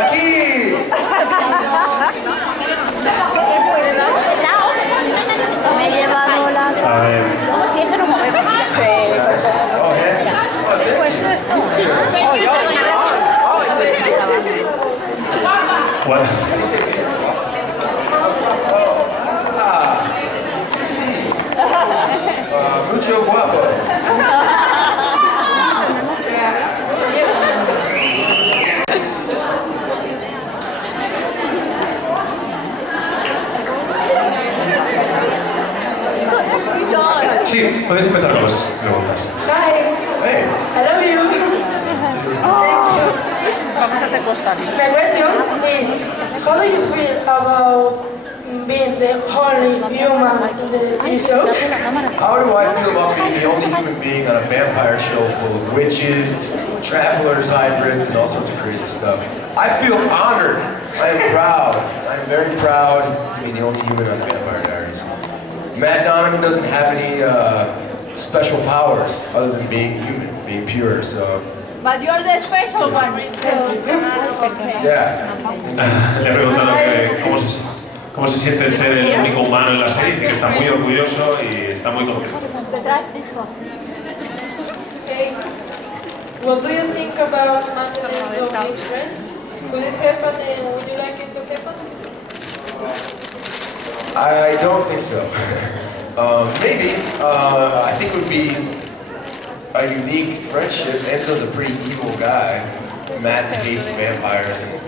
Aquí. Me he llevado la... A ver. Si eso no movemos, ¿He puesto esto? Bueno. Mucho guapo. Sí, podéis empezar con las preguntas. Hey. I love you. Vamos a secuestrar. My question is, how do you feel about being the only human in the TV show? How do I feel about being the only human being on a vampire show full of witches, travelers, hybrids, and all sorts of crazy stuff? I feel honored. I am proud. I am very proud to be the only human on the Vampire Diaries. Matt Donovan doesn't have any special powers other than being human, being pure, so... But you're the special one. Yeah. Le he preguntado cómo se siente ser el único humano en la serie, dice que está muy orgulloso y está muy contento. Okay. What do you think about maintenance of these friends? Could it happen and would you like it to happen? I don't think so. Maybe. I think it would be a unique friendship. Enzo's a pretty evil guy. Matt hates vampires. And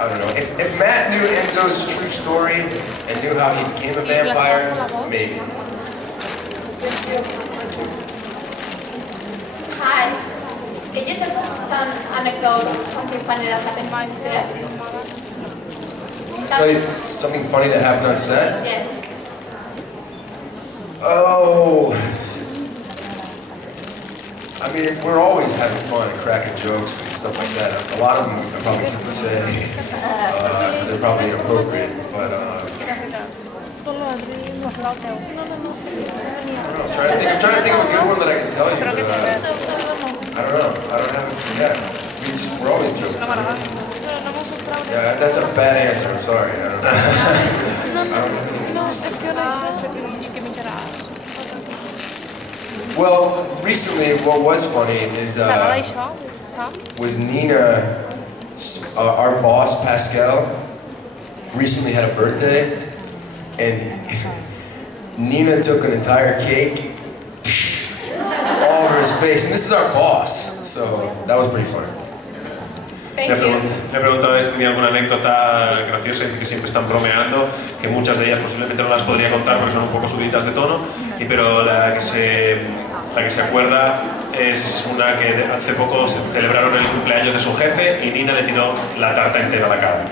I don't know. If Matt knew Enzo's true story and knew how he became a vampire, maybe. Hi. Can you tell us some anecdotes, something funny that happened on set? Tell you something funny that happened on set? Yes. Oh. I mean, we're always having fun and cracking jokes and stuff like that. A lot of them I probably couldn't say. They're probably inappropriate, but I don't know. I'm trying to think of a good one that I can tell you. I don't know. I don't have. Yeah. We're always joking. Yeah, that's a bad answer. I'm sorry. I don't know. Well, recently, what was funny is was Nina, our boss Pascal, recently had a birthday, and Nina took an entire cake all over his face, and this is our boss, so that was pretty funny. Thank Le you. he preguntado si tenía alguna anécdota graciosa y dice que siempre están bromeando, que muchas de ellas posiblemente no las podría contar porque son un poco subidas de tono, pero la que se acuerda es una que hace poco celebraron el cumpleaños de su jefe y Nina le tiró la tarta entera a la cara.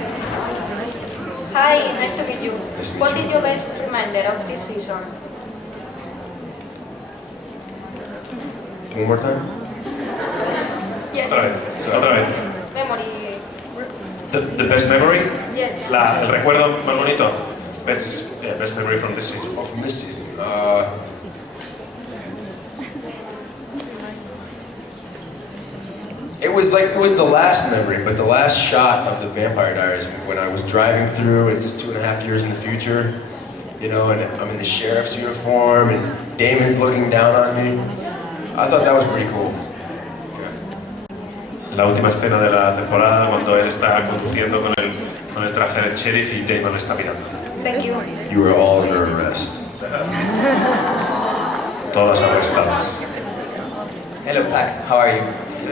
Hi, nice to meet you. What is your best reminder of this season? One more time? Yes. Otra vez. Memory. The best memory? Yes. El recuerdo más bonito. Best memory from this season. Oh, from this season. It was the last memory, but the last shot of the Vampire Diaries when I was driving through. It's just 2.5 years in the future, you know, and I'm in the sheriff's uniform, and Damon's looking down on me. I thought that was pretty cool. La última escena de la temporada cuando él está conduciendo con el traje de sheriff y Damon está mirando. Thank you. You were all under arrest. Todas arrestadas. Hello, Pac. How are you?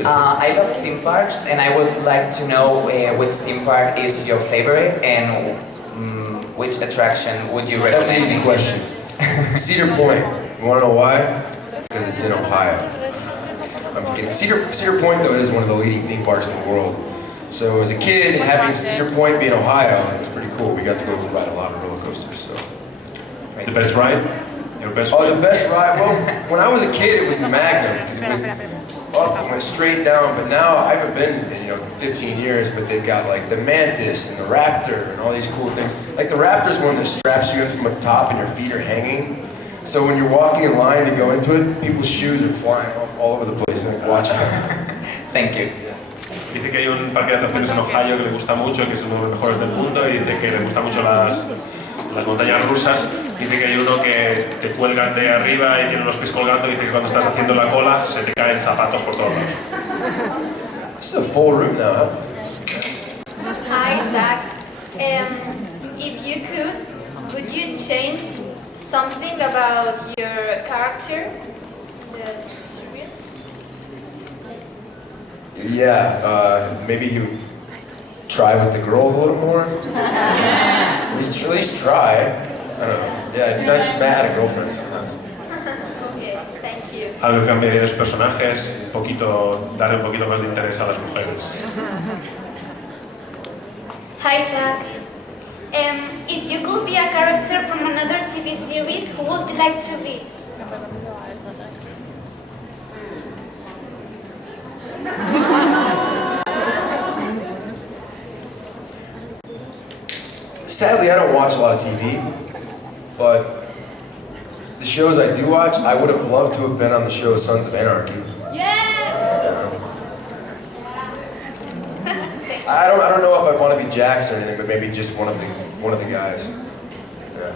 I love theme parks, and I would like to know which theme park is your favorite and which attraction would you recommend? That's an easy question. Cedar Point. You want to know why? Because it's in Ohio. I'm kidding. Cedar Point, though, is one of the leading theme parks in the world. So as a kid, having Cedar Point be in Ohio, it was pretty cool. We got to go ride a lot of roller coasters. So. The best ride? Your best Oh, ride? the best ride? Well, when I was a kid, it was the Magnum. Because it went up and went straight down. But now, I haven't been in 15 years, but they've got like the Mantis and the Raptor and all these cool things. Like the Raptor's one that straps you in from the top and your feet are hanging. So when you're walking in line to go into it, people's shoes are flying all over the place and like watching them. Thank you. Dice que hay un parque de atracciones en Ohio que le gusta mucho, que es uno de los mejores del mundo, y dice que le gustan mucho las montañas rusas. Dice que hay uno que te cuelgan de arriba y tiene los pies colgando, y dice que cuando estás haciendo la cola se te caen zapatos por todos lados. This is a full room now, huh? Hi, Zack. If you could, would you change something about your character? The series? Yeah, maybe you try with the girls a little more. At least try. I don't know. Yeah, it'd be nice if Matt had a girlfriend sometimes. Okay, thank you. Algo que cambiaría de los personajes, darle un poquito más de interés a las mujeres. Hi, Zack. If you could be a character from another TV series, who would you like to be? Sadly, I don't watch a lot of TV, but the shows I do watch, I would have loved to have been on the show Sons of Anarchy. I don't know if I want to be Jax or anything, but maybe just one of the guys. Yeah.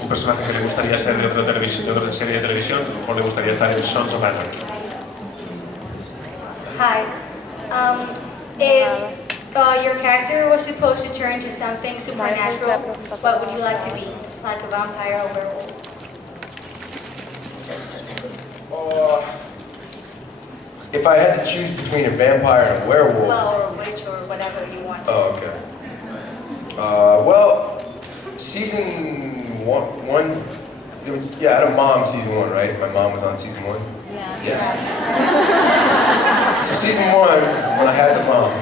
Un personaje que le gustaría ser de otra serie de televisión, a lo mejor le gustaría estar en Sons of Anarchy. Hi. If your character was supposed to turn into something supernatural, what would you like to be? Like a vampire or werewolf? If I had to choose between a vampire and a werewolf. Well, or a witch or whatever you want. Oh, okay. Well, season one, I had a mom season 1, right? My mom was on season 1? Yeah. Yes. So season 1, when I had the mom,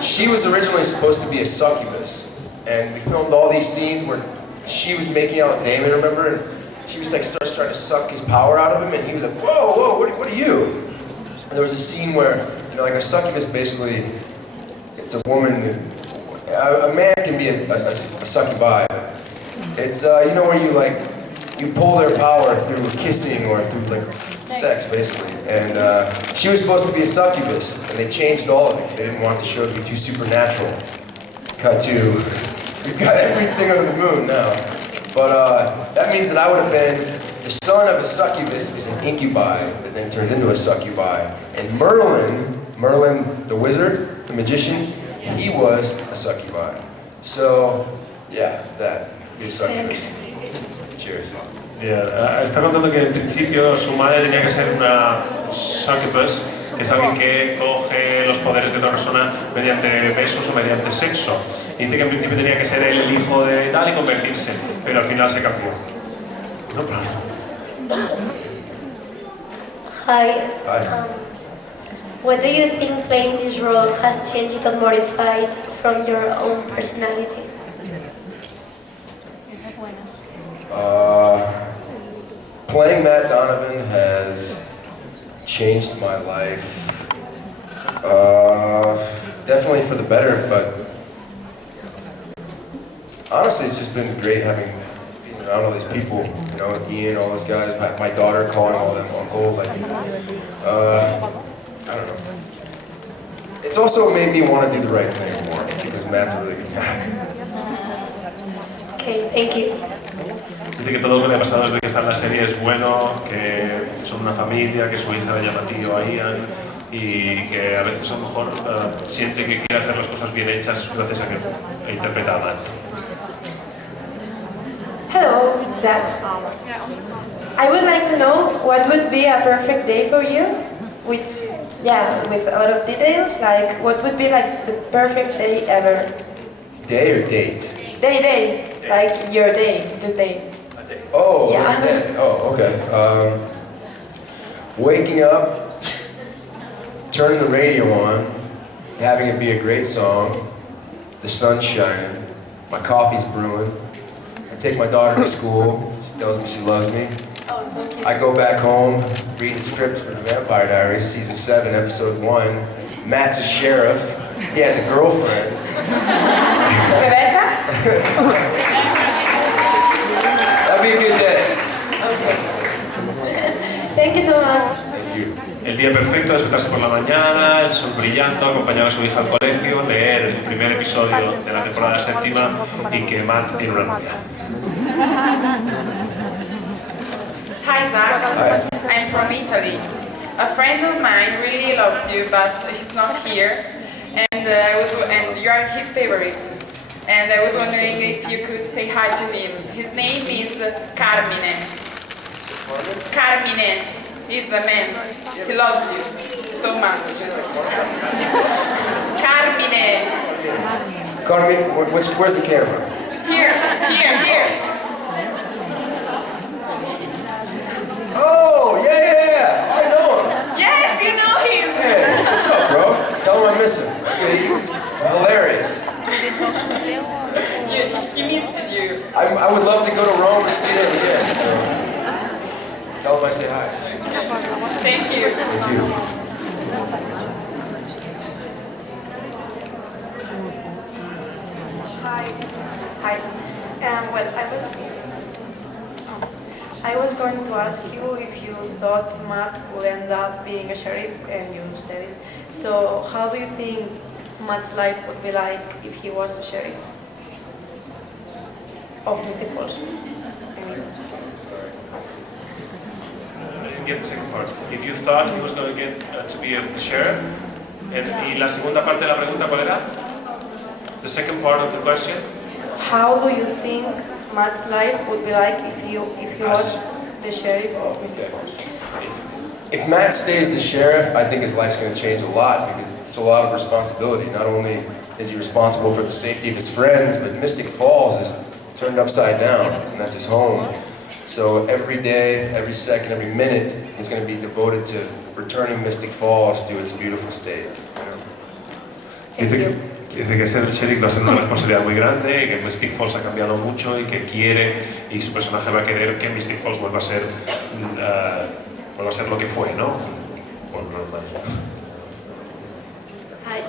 she was originally supposed to be a succubus. And we filmed all these scenes where she was making out with Damon, remember? And she was like, starts trying to suck his power out of him, and he was like, whoa, what are you? And there was a scene where, like a succubus basically, it's a woman, a man can be a succubi. It's, where you pull their power through kissing or through sex, basically. And she was supposed to be a succubus, and they changed all of it. They didn't want the show to be too supernatural. Cut to, we've got everything under the moon now. But that means that I would have been the son of a succubus is an incubi that then turns into a succubi. And Merlin the wizard, the magician, he was a succubi. So, yeah, that. Be a succubus. Cheers. Yeah, está contando que en principio su madre tenía que ser una succubus, que es alguien que coge los poderes de otra persona mediante besos o mediante sexo. Y dice que en principio tenía que ser él el hijo de tal y convertirse, pero al final se cambió. No problema. Hi. Hi. What do you think playing this role has changed or modified from your own personality? Playing Matt Donovan has changed my life. Definitely for the better, but honestly, it's just been great having, all these people, Ian, all those guys, my daughter calling all them uncle, I don't know. It's also made me want to do the right thing more, because Matt's a really good guy. Okay, thank you. Dice que todo lo que le ha pasado desde que está en la serie es bueno, que son una familia, que su hija le llama tío a Ian y que a veces a lo mejor siente que quiere hacer las cosas bien hechas gracias a que interpreta a Matt. Hello, Zack. I would like to know what would be a perfect day for you, with a lot of details, like what would be like the perfect day ever? Day or date? Day, like your day, the day. Oh, Yeah. day. Oh, okay. Waking up, turning the radio on, having it be a great song, the sun's shining, my coffee's brewing, I take my daughter to school, she tells me she loves me. Oh, so cute. I go back home, read the script for The Vampire Diaries, season 7, episode 1. Matt's a sheriff, he has a girlfriend. Rebecca? That'd be a good day. Thank you so much. Thank you. el día perfecto, despertarse por la mañana, el sol brillando, acompañar a su hija al colegio, leer el primer episodio de la temporada 7ª y que Matt tiene una novia. Hi Zach, I'm from Italy. A friend of mine really loves you, but he's not here, and you are his favorite. And I was wondering if you could say hi to him. His name is Carmine. Carmine, he's the man. He loves you so much. Carmine. Carmen, where's the camera? Here. Oh, yeah, I know him. Yes, you know him. Hey, what's up, bro? Tell him I miss him. Hilarious. He misses you. I would love to go to Rome and see him again, so tell him I say hi. Thank you. Thank you. Hi. Well, I was going to ask you if you thought Matt would end up being a sheriff, and you said it. So, how do you think Matt's life would be like if he was a sheriff of Mystic Falls? I didn't get the second part. If you thought he was going to get to be a sheriff, y la segunda parte de la pregunta, ¿cuál era? The second part of the question? How do you think Matt's life would be like if he was the sheriff of Mystic Falls? If Matt stays the sheriff, I think his life's going to change a lot because it's a lot of responsibility. Not only is he responsible for the safety of his friends, but Mystic Falls is turned upside down, and that's his home. So every day, every second, every minute, he's going to be devoted to returning Mystic Falls to its beautiful state. Dice que ser el sheriff va a ser una responsabilidad muy grande, y que Mystic Falls ha cambiado mucho y que quiere, y su personaje va a querer que Mystic Falls vuelva a ser lo que fue, ¿no? Por normal. Hi.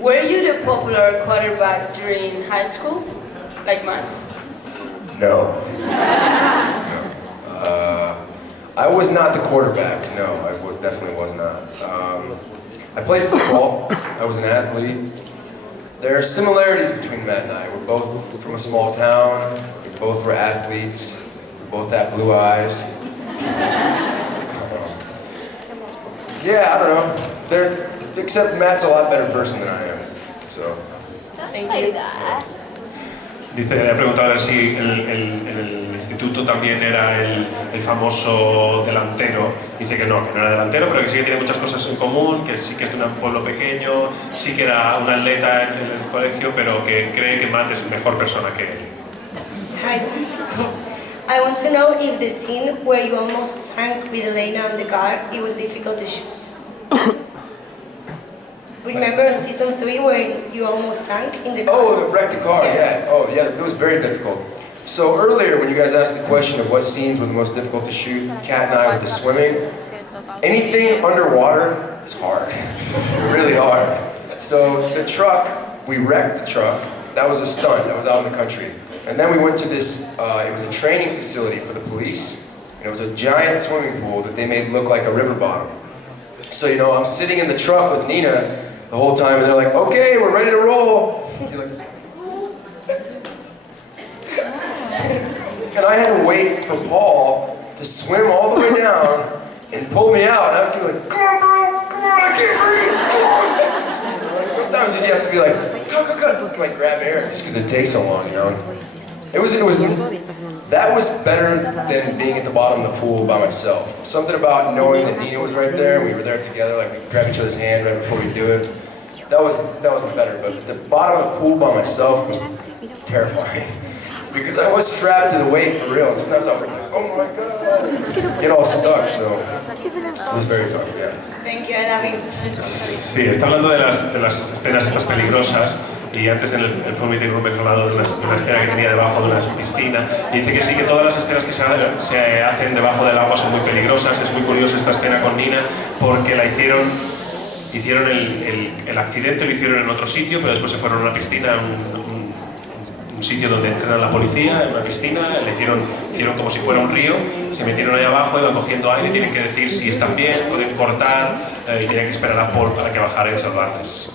Were you the popular quarterback during high school, like mine? No. I was not the quarterback. No, I definitely was not. I played football. I was an athlete. There are similarities between Matt and I. We're both from a small town. We both were athletes. We both have blue eyes. Yeah, I don't know. Except Matt's a lot better person than I am. So. Thank you. Dice, le ha preguntado a ver si en el instituto también era el famoso delantero. Dice que no era delantero, pero que sí que tiene muchas cosas en común, que sí que es de un pueblo pequeño, sí que era un atleta en el colegio, pero que cree que Matt es mejor persona que él. Hi. I want to know if the scene where you almost sank with Elena on the car, it was difficult to shoot. Remember in season 3 where you almost sank in the car? Oh, wrecked the car, yeah. Oh, yeah, it was very difficult. So earlier, when you guys asked the question of what scenes were the most difficult to shoot, Kat and I with the swimming, anything underwater is hard, really hard. So the truck, we wrecked the truck. That was a stunt, that was out in the country. And then we went to this, it was a training facility for the police, and it was a giant swimming pool that they made look like a river bottom. So, you know, I'm sitting in the truck with Nina the whole time, and they're like, okay, we're ready to roll. You're like, and I had to wait for Paul to swim all the way down and pull me out. And I would be like, come on, bro, come on, I can't breathe. Like, sometimes you have to be like, go, like grab air just because it takes so long, you know. That was better than being at the bottom of the pool by myself. Something about knowing that Nina was right there, and we were there together, like we grabbed each other's hand right before we do it. That was better, but the bottom of the pool by myself was terrifying. Because I was strapped to the weight for real, and sometimes I was like, oh my god, get all stuck, so it was very tough, yeah. Thank you, I love you. Sí, está hablando de las escenas estas peligrosas. Y antes en el Full Meeting Room he hablado de una escena que tenía debajo de una piscina. Y dice que sí, que todas las escenas que se hacen debajo del agua son muy peligrosas. Es muy curioso esta escena con Nina porque la hicieron el accidente lo hicieron en otro sitio, pero después se fueron a una piscina, un un sitio donde entrenan la policía, en una piscina, hicieron como si fuera un río, se metieron ahí abajo, iban cogiendo aire, tienen que decir si están bien, pueden cortar, y tenían que esperar a Paul para que bajara y salvarles.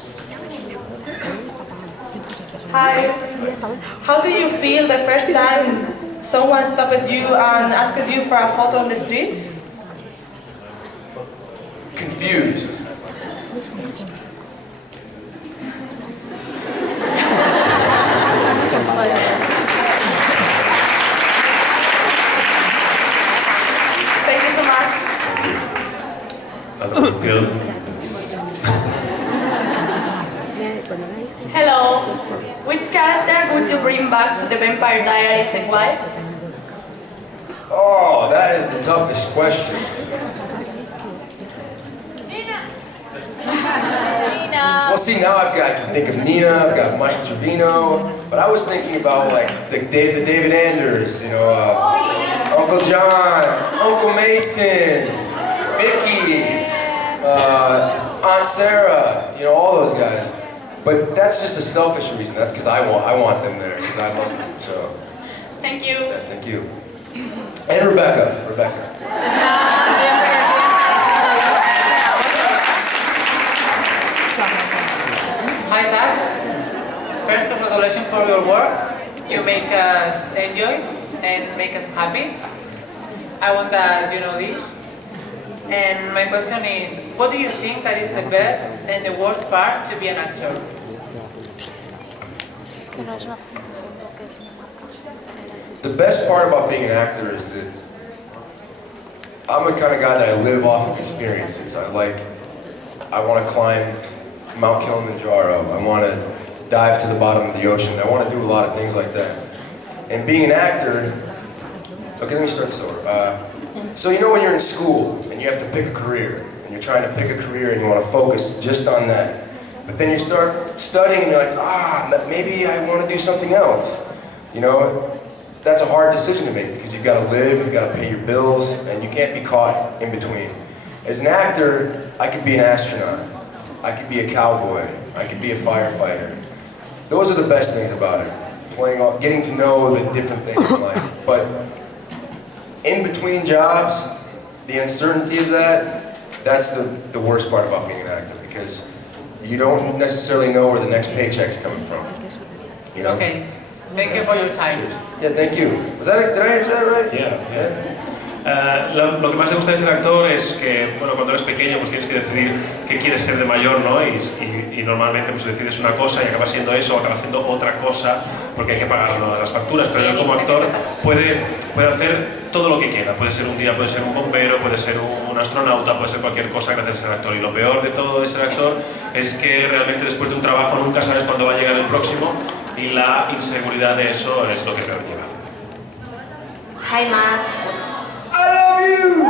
Hi. How do you feel the first time someone stopped you and asked you for a photo on the street? Confused. Thank you so much. Hello. Which character would you bring back to the Vampire Diaries and why? Oh, that is the toughest question. Well, see, now I can think of Nina, I've got Mike Trevino, but I was thinking about like the David Anders, you know, Uncle John, Uncle Mason, Vicky, Aunt Sarah, you know, all those guys. But that's just a selfish reason. That's because I want them there because I love them. So. Thank you. Yeah, thank you. And Rebecca. Hi, Zack. First, congratulations for your work. You make us enjoy and make us happy. I want that you know this. And my question is, what do you think that is the best and the worst part to be an actor? The best part about being an actor is that I'm the kind of guy that I live off of experiences. I want to climb Mount Kilimanjaro. I want to dive to the bottom of the ocean. I want to do a lot of things like that. And being an actor, okay, let me start this over. So you know when you're in school and you have to pick a career, and you're trying to pick a career and you want to focus just on that. But then you start studying and you're like, maybe I want to do something else. You know, that's a hard decision to make because you've got to live, you've got to pay your bills, and you can't be caught in between. As an actor, I could be an astronaut. I could be a cowboy. I could be a firefighter. Those are the best things about it. Getting to know the different things in life. But in between jobs, the uncertainty of that's the worst part about being an actor because you don't necessarily know where the next paycheck's coming from. You know? Okay. Thank you for your time. Yeah, thank you. Did I answer that right? Yeah. Lo que más le gusta de ser actor es que, bueno, cuando eres pequeño pues tienes que decidir qué quieres ser de mayor, ¿no? Y normalmente pues decides una cosa y acabas siendo eso, o acabas siendo otra cosa porque hay que pagar las facturas, pero él como actor puede hacer todo lo que quiera. Puede ser un día, puede ser un bombero, puede ser un astronauta, puede ser cualquier cosa gracias a ser actor. Y lo peor de todo de ser actor es que realmente después de un trabajo nunca sabes cuándo va a llegar el próximo y la inseguridad de eso es lo que peor lleva. Hi, Matt. I love you!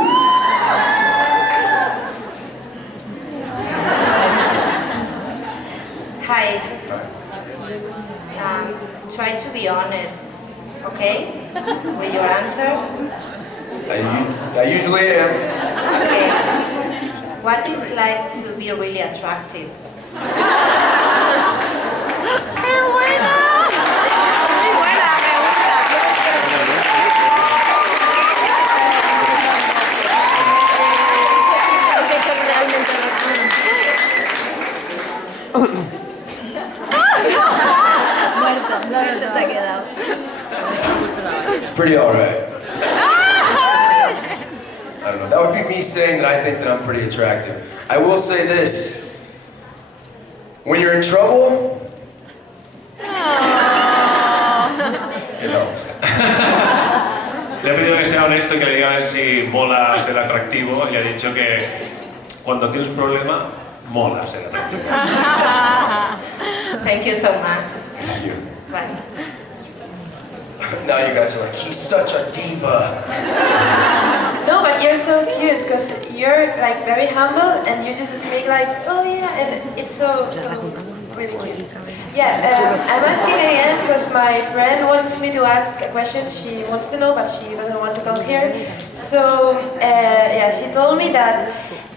Hi. Try to be honest, okay? With your answer. I usually am. Okay. What is like to be really attractive? ¡Qué buena! Muy buena, me gusta. Muerto se ha quedado. It's pretty alright. I don't know. That would be me saying that I think that I'm pretty attractive. I will say this. When you're in trouble, it helps. Le he pedido que sea honesto y que le diga si mola ser atractivo y le he dicho que cuando tienes un problema, mola ser atractivo. Thank you so much. Thank you. Bye. Now you guys are like, he's such a diva. No, but you're so cute because you're like very humble and you just make like, oh yeah, and it's so really cute. Yeah, I'm asking again because my friend wants me to ask a question. She wants to know, but she doesn't want to come here. So yeah, she told me that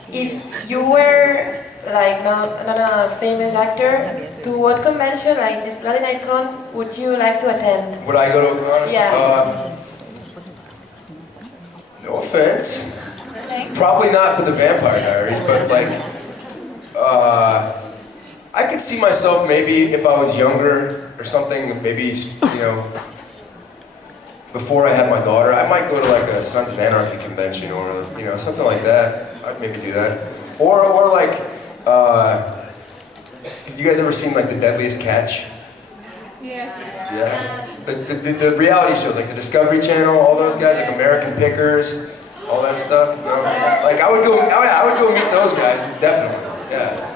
if you were like not a famous actor, to what convention, like this Bloody Night Con, would you like to attend? Would I go to a con? Yeah. No offense. Probably not for the Vampire Diaries, but like, I could see myself maybe if I was younger or something, maybe, before I had my daughter, I might go to like a Sons of Anarchy convention or, something like that. I'd maybe do that. Or like, have you guys ever seen like The Deadliest Catch? Yeah. Yeah. The reality shows, like the Discovery Channel, all those guys, like American Pickers, all that stuff. Like I would go meet those guys, definitely. Yeah.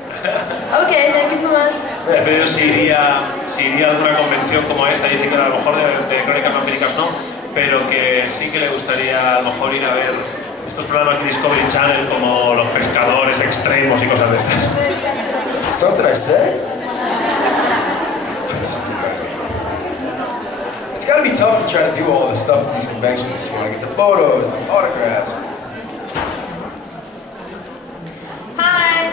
Okay, thank you so much. Pero si iría a alguna convención como esta, dice que a lo mejor de crónicas vampíricas no, pero que sí que le gustaría a lo mejor ir a ver estos programas de Discovery Channel como Los Pescadores Extremos y cosas de estas. Something I said? It's gotta be tough to try to do all this stuff at these conventions. You want to get the photos, autographs. Hi.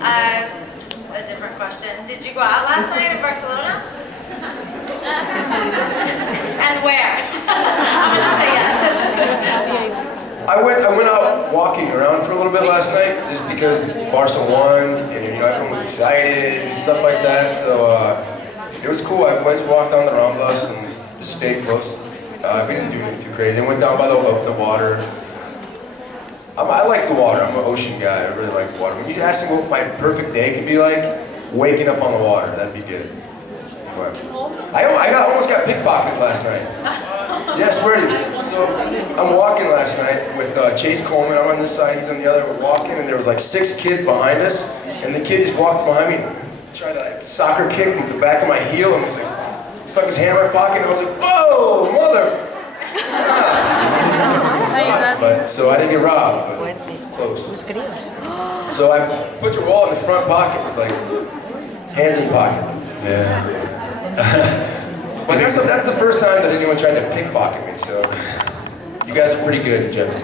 Hi. Just a different question. Did you go out last night in Barcelona? And where? I'm gonna say yes. I went out walking around for a little bit last night just because Barca won and everyone was excited and stuff like that. So it was cool. I just walked on the Ramblas and just stayed close. We didn't do anything too crazy. I went down by the water. I like the water. I'm an ocean guy. I really like the water. When you ask me what my perfect day could be like, waking up on the water, that'd be good. But I almost got pickpocketed last night. Yeah, I swear to you. So I'm walking last night with Chase Coleman. I'm on this side, he's on the other. We're walking, and there was like 6 kids behind us, and the kid just walked behind me, tried to like soccer kick with the back of my heel, and he stuck his hand in my pocket, and I was like, "Whoa, mother!" But so I didn't get robbed, but close. So I put your wallet in the front pocket with like hands in pocket. Yeah. But that's the first time that anyone tried to pickpocket me, so you guys are pretty good in general.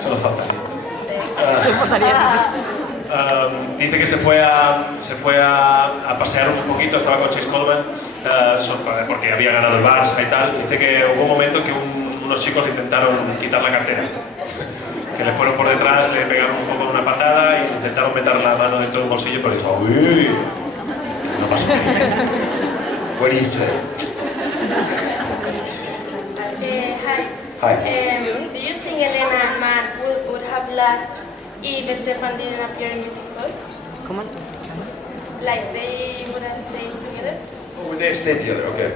Solo dice que se fue a pasear un poquito, estaba con Chase Coleman, porque había ganado el Barça y tal. Dice que hubo un momento que unos chicos le intentaron quitar la cartera. Que le fueron por detrás, le pegaron un poco una patada y intentaron meter la mano dentro de un bolsillo, pero dijo, uy, no pasó. What do you say? Hi. Hi. Do you think Elena and Matt would have lost if Stefan didn't appear in BNC5? Come on. Like they would have stayed together? Oh, would they have stayed together? Okay.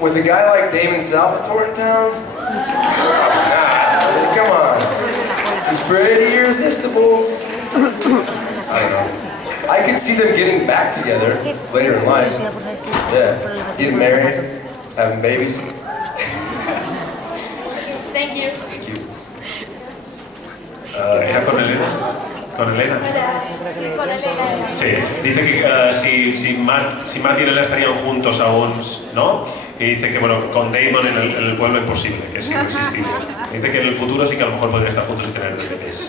With a guy like Damon Salvatore in town? Nah, come on. He's pretty irresistible. I don't know. I could see them getting back together later in life. Yeah. Getting married, having babies. Thank you. Thank you. ¿Era con Elena? ¿Con Elena? Sí, dice que si Matt y Elena estarían juntos aún, ¿no? Y dice que bueno, con Damon en el pueblo imposible, que es irresistible. Dice que en el futuro sí que a lo mejor podrían estar juntos y tener bebés.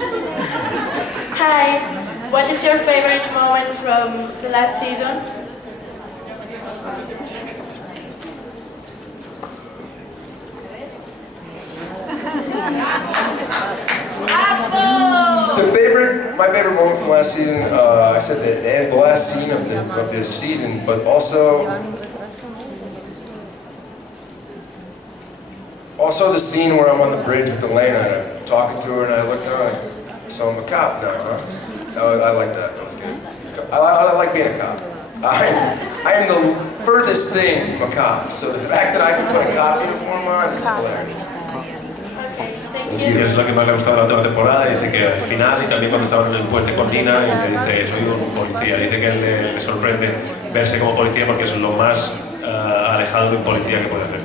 Hi. What is your favorite moment from the last season? My favorite moment from last season, I said the last scene of this season, but also the scene where I'm on the bridge with Elena and I'm talking to her and I looked down and so I'm a cop now, huh? I like that. That was good. I like being a cop. I am the furthest thing from a cop, so the fact that I can put a cop uniform on is hilarious. Y es lo que más le ha gustado de la última temporada. Dice que al final y también cuando estaban en el puente con Nina, y le dice, soy un policía. Dice que le sorprende verse como policía porque es lo más alejado de un policía que puede hacer.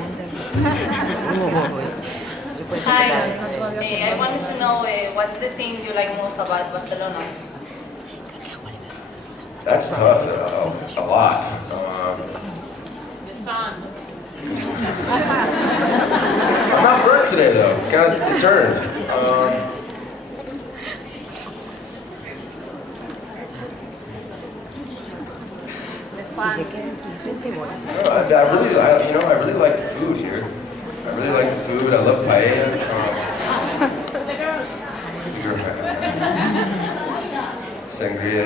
Hi. I wanted to know what's the thing you like most about Barcelona? That's tough, a lot. The sun. I'm not burnt today though. Kind of determined. I really like the food here. I really like the food. I love paella. Sangria,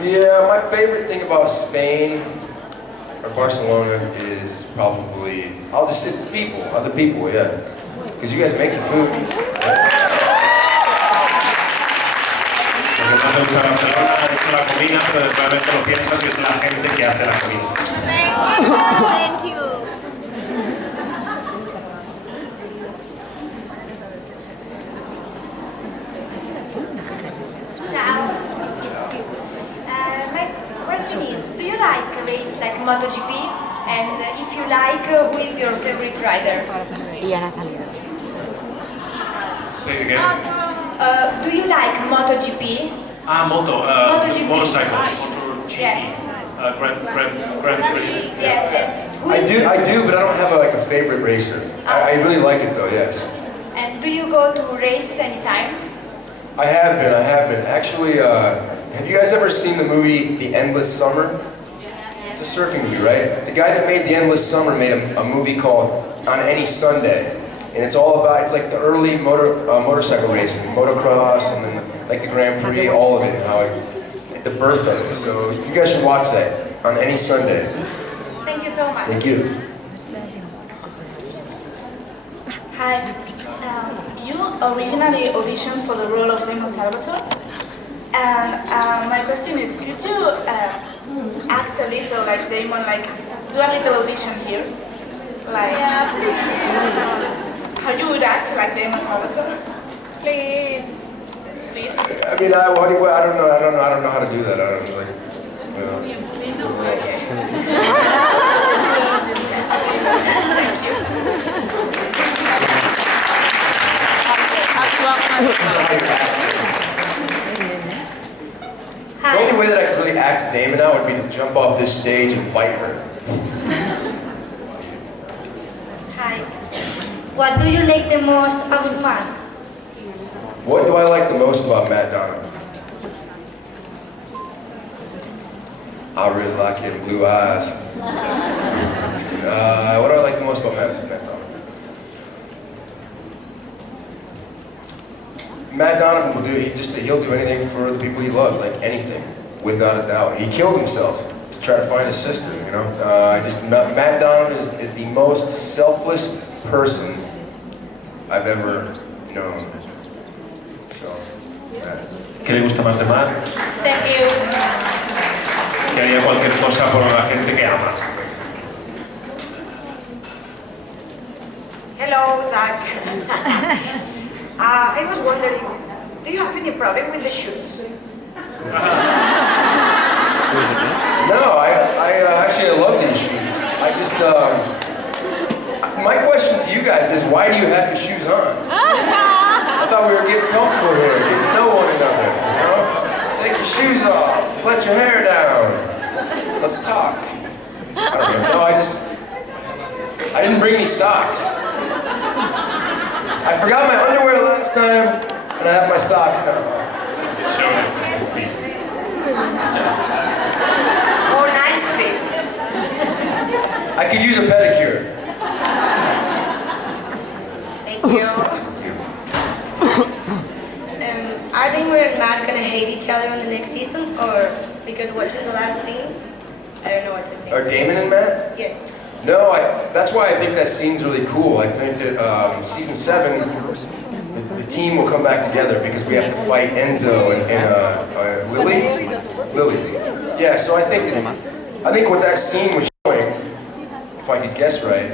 yeah, my favorite thing about Spain or Barcelona is probably, it's the people, other people, yeah. Because you guys make the food. Lo que más me gusta de Barcelona es la comida, pero realmente lo piensas y es la gente que hace la comida. Thank you. Now, my question is, do you like a race like MotoGP? And if you like, who is your favorite rider? Say it again. Do you like MotoGP? MotoGP. Motorcycle. MotoGP. Yes. Grand Prix. Yes. I do, but I don't have a favorite racer. I really like it though, yes. And do you go to race anytime? I have been. Actually, have you guys ever seen the movie The Endless Summer? It's a surfing movie, right? The guy that made The Endless Summer made a movie called On Any Sunday. And it's all about, it's like the early motorcycle racing, motocross, and then like the Grand Prix, all of it, the birth of it. So you guys should watch that on any Sunday. Thank you so much. Thank you. Hi. You originally auditioned for the role of Damon Salvatore. And my question is, could you act a little like Damon, like do a little audition here? Like, how you would act like Damon Salvatore? Please. Please. I mean, I don't know how to do that. I don't like, you know. Okay. Thank you. The only way that I could really act Damon out would be to jump off this stage and bite her. Hi. What do you like the most about Matt? What do I like the most about Matt Donovan? I really like his blue eyes. What do I like the most about Matt Donovan? Matt Donovan will he'll do anything for the people he loves, like anything, without a doubt. He killed himself to try to find his sister, you know? Matt Donovan is the most selfless person I've ever known. So, ¿Qué le gusta más de Matt? Thank you. Que haría cualquier cosa por la gente que ama. Hello, Zack. I was wondering, do you have any problem with the shoes? No, actually I love these shoes. My question to you guys is, why do you have your shoes on? I thought we were getting comfortable here, getting to know one another, you know? Take your shoes off, let your hair down. Let's talk. I don't know, I didn't bring any socks. I forgot my underwear last time, and I have my socks now. Oh, nice fit. I could use a pedicure. Thank you. Are Damon and Matt gonna hate each other in the next season, or because watching the last scene, I don't know what to think. Are Damon and Matt? Yes. No, that's why I think that scene's really cool. I think that season 7, the team will come back together because we have to fight Enzo and Lily. Yeah, so I think what that scene was showing, if I could guess right,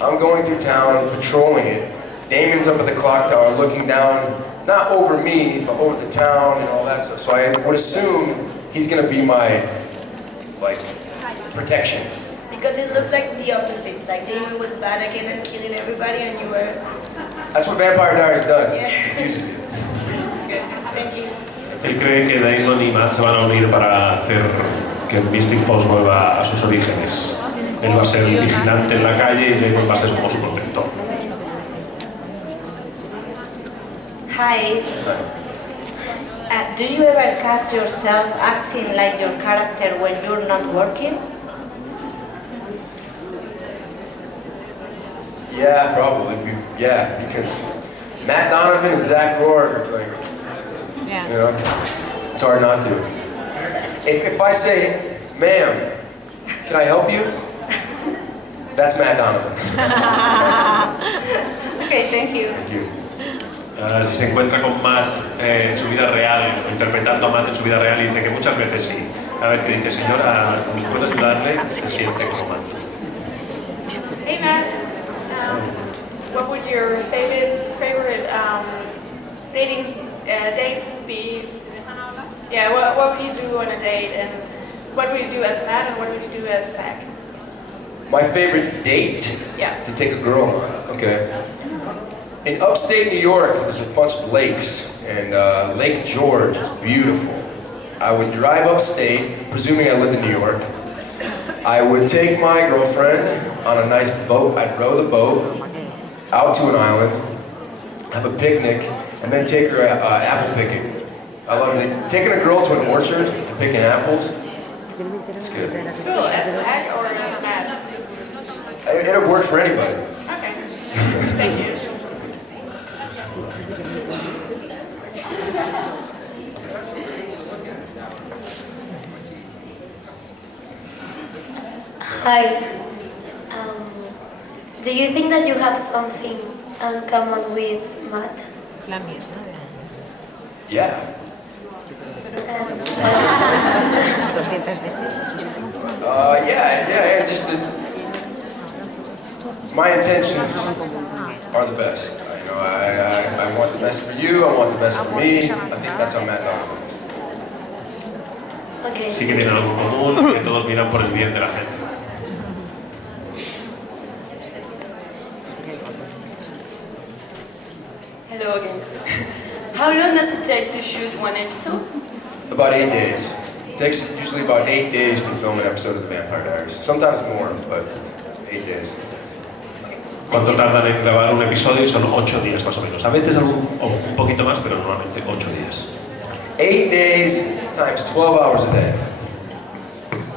I'm going through town, patrolling it. Damon's up at the clock tower looking down, not over me, but over the town and all that stuff. So I would assume he's gonna be my, protection. Because it looked like the opposite. Like Damon was bad again and killing everybody, and you were. That's what Vampire Diaries does. Yeah. It confuses you. That's good. Thank you. Él cree que Damon y Matt se van a unir para hacer que Mystic Falls vuelva a sus orígenes. Él va a ser el vigilante en la calle y Damon va a ser como su protector. Hi. Do you ever catch yourself acting like your character when you're not working? Yeah, probably. Yeah, because Matt Donovan and Zack Roerig are like, you know, it's hard not to. If I say, ma'am, can I help you? That's Matt Donovan. Okay, thank you. Thank you. Si se encuentra con Matt en su vida real, interpretando a Matt en su vida real, y dice que muchas veces sí. A ver qué dice, señora, ¿puedo ayudarle? Se siente como Matt. Hey Matt, what would your favorite dating date be? Yeah, what would you do on a date, and what would you do as Matt, and what would you do as Zack? My favorite date? Yeah. To take a girl on. Okay. In upstate New York, there's a bunch of lakes, and Lake George is beautiful. I would drive upstate, presuming I lived in New York. I would take my girlfriend on a nice boat. I'd row the boat out to an island, have a picnic, and then take her apple picking. I love it. Taking a girl to an orchard and picking apples, it's good. Cool, as Zack or as Matt? It'll work for anybody. Okay, thank you. Hi. Do you think that you have something in common with Matt? Yeah. Yeah, just my intentions are the best. I want the best for you, I want the best for me. I think that's how Matt Donovan is. Okay. Sí que tienen algo en común, que todos miran por el bien de la gente. Hello again. How long does it take to shoot one episode? About 8 days. It takes usually about 8 days to film an episode of The Vampire Diaries. Sometimes more, but 8 days. ¿Cuánto tardan en grabar un episodio? Son 8 días más o menos. A veces un poquito más, pero normalmente 8 días. 8 days times 12 hours a day.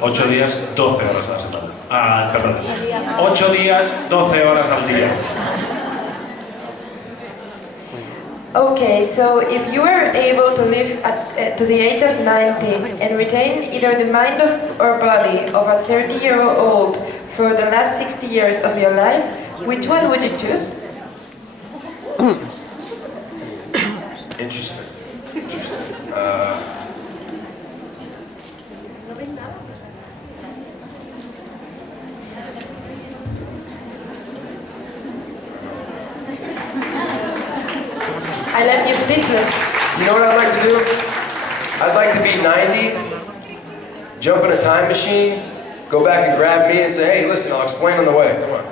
8 días, 12 horas a la semana. Ah, perdón. 8 días, 12 horas al día. Okay, so if you were able to live to the age of 90 and retain either the mind or body of a 30-year-old for the last 60 years of your life, which one would you choose? Interesting. I left you speechless. You know what I'd like to do? I'd like to be 90, jump in a time machine, go back and grab me and say, hey, listen, I'll explain on the way. Come on.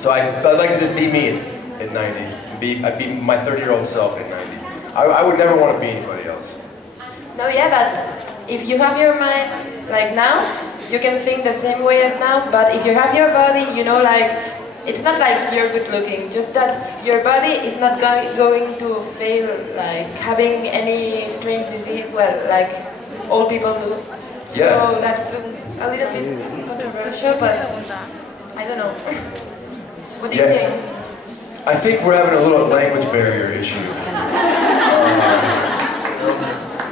So I'd like to just be me at 90. I'd be my 30-year-old self at 90. I would never want to be anybody else. No, yeah, but if you have your mind like now, you can think the same way as now, but if you have your body, you know, like, it's not like you're good looking, just that your body is not going to fail, like having any strange disease, well, like old people do. Yeah. So that's a little bit controversial, but I don't know. What do you think? I think we're having a little language barrier issue.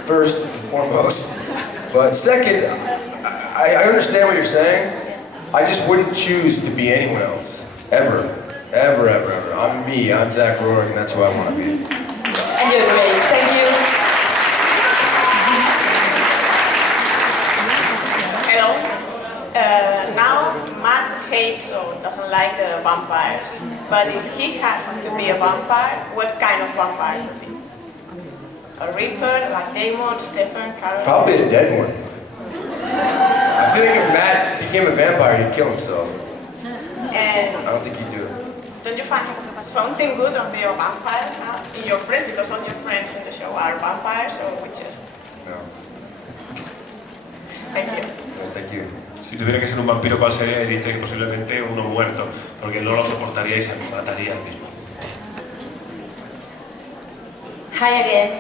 First and foremost. But second, I understand what you're saying. I just wouldn't choose to be anyone else. Ever. I'm me, I'm Zack Roerig, and that's who I want to be. And you're great. Thank you. Hello. Now Matt hates or doesn't like the vampires. But if he has to be a vampire, what kind of vampire would he be? A Reaper, like Damon, Stephen, Carol? Probably a dead one. I feel like if Matt became a vampire, he'd kill himself. And I don't think he'd do it. don't you find something good on being a vampire now? In your friends, because all your friends in the show are vampires, or witches? No. Thank you. No, thank you. Si tuviera que ser un vampiro, ¿cuál sería? Y dice que posiblemente uno muerto, porque no lo soportaría y se mataría al mismo. Hi again.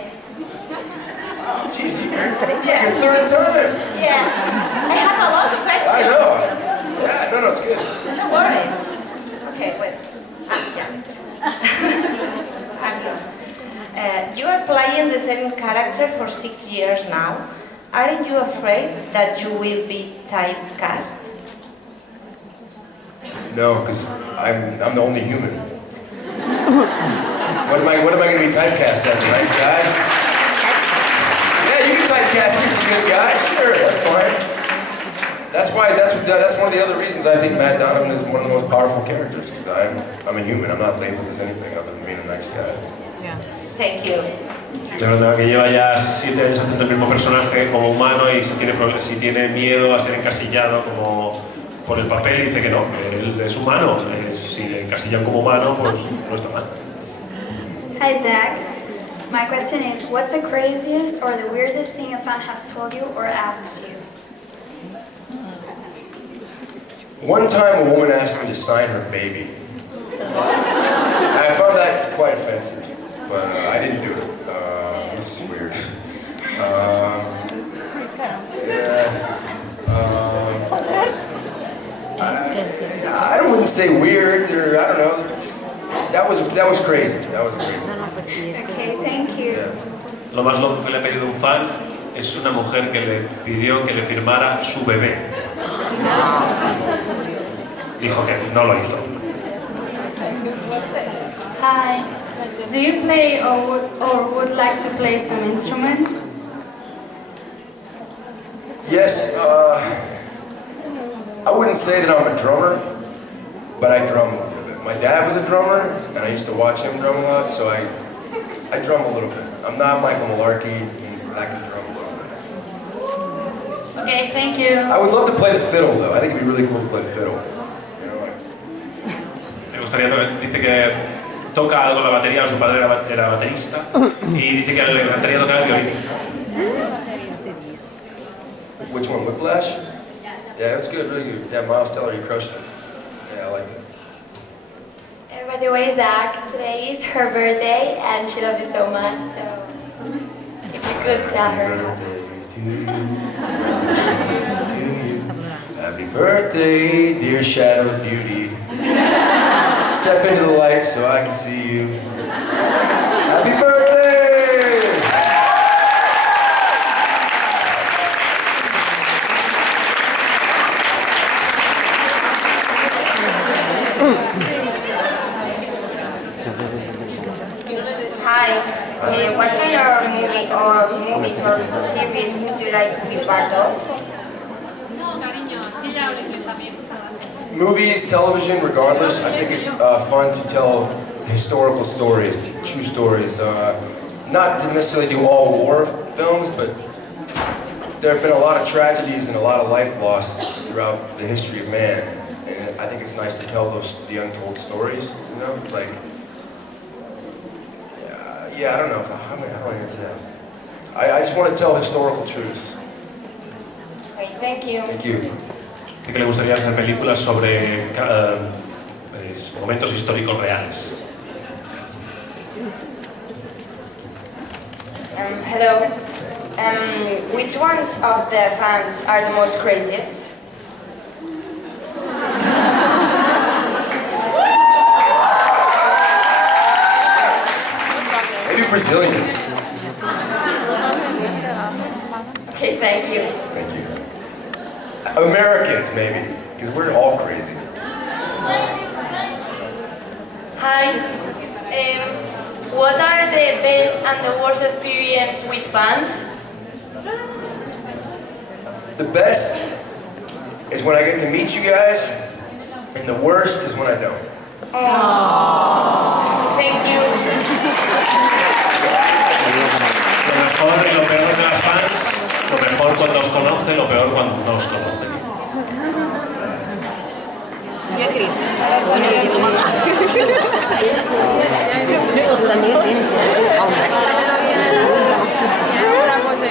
Oh, geez, you're third time. Yeah. I have a lot of questions. I know. Yeah, no, it's good. Don't worry. Okay, wait. I'm lost. You are playing the same character for 6 years now. Aren't you afraid that you will be typecast? No, because I'm the only human. What am I going to be typecast as? A nice guy? Yeah, you can typecast me as a good guy. Sure, that's fine. That's one of the other reasons I think Matt Donovan is one of the most powerful characters, because I'm a human. I'm not labeled as anything other than being a nice guy. Yeah. Thank you. De verdad que lleva ya 7 años haciendo el mismo personaje como humano y si tiene miedo a ser encasillado como por el papel, dice que no, que él es humano. Si le encasillan como humano, pues no está mal. Hi Zach. My question is, what's the craziest or the weirdest thing a fan has told you or asked you? One time a woman asked me to sign her baby. I found that quite offensive, but I didn't do it. It was weird. I wouldn't say weird, or I don't know. That was crazy. That was crazy. Okay, thank you. Yeah. Lo más loco que le ha pedido un fan es una mujer que le pidió que le firmara su bebé. Dijo que no lo hizo. Hi. Do you play or would like to play some instrument? Yes, I wouldn't say that I'm a drummer, but I drum a little bit. My dad was a drummer, and I used to watch him drum a lot, so I drum a little bit. I'm not Michael Malarkey, but I can drum a little bit. Okay, thank you. I would love to play the fiddle, though. I think it'd be really cool to play the fiddle. You know, Me gustaría tocar, dice que toca algo la batería, su padre era baterista, y dice que le encantaría tocar el violín. Which one, Whiplash? Yeah, it's good, really good. Yeah, Miles Teller, he crushed it. Yeah, I like it. By the way, Zach, today is her birthday and she loves you so much, so if you could tell her. Happy birthday, dear shadow beauty. Step into the light so I can see you. Happy birthday! Hi. What kind of movies or series would you like to be part of? Movies, television, regardless, I think it's fun to tell historical stories, true stories. Not to necessarily do all war films, but there have been a lot of tragedies and a lot of life lost throughout the history of man. And I think it's nice to tell the untold stories, you know? Like, yeah, I don't know. How do I answer that? I just want to tell historical truths. Okay, thank you. Thank you. Dice que le gustaría hacer películas sobre momentos históricos reales. Hello. Which ones of the fans are the most craziest? Maybe Brazilians. Okay, thank you. Thank you. Americans, maybe, because we're all crazy. Hi. What are the best and the worst experience with fans? The best is when I get to meet you guys, and the worst is when I don't. Aww. Thank you. Lo mejor y lo peor de las fans, lo mejor cuando os conoce, lo peor cuando no os conoce. Yo, Cris. Bueno, y tu mamá. Tú también tienes. Una cosa.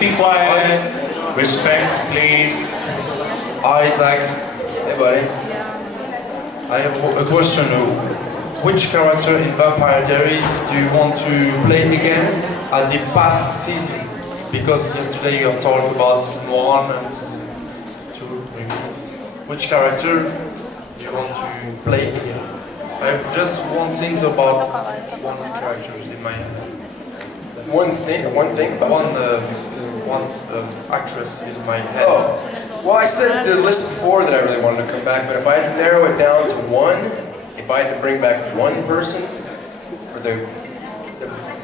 be quiet. Respect, please. Hi, Zack. Hey, buddy. I have a question. Which character in Vampire Diaries do you want to play again at the past season? Because yesterday you have talked about season 1 and season 2 reviews. Which character do you want to play again? I have just one thing about one character in my head. One thing about one actress in my head. Oh, well, I said the list before that I really wanted to come back, but if I had to narrow it down to one, if I had to bring back one person for the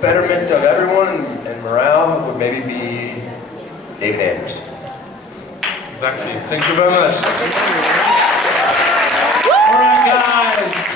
betterment of everyone and morale, would maybe be David Anderson. Exactly. Thank you very much. Alright, guys.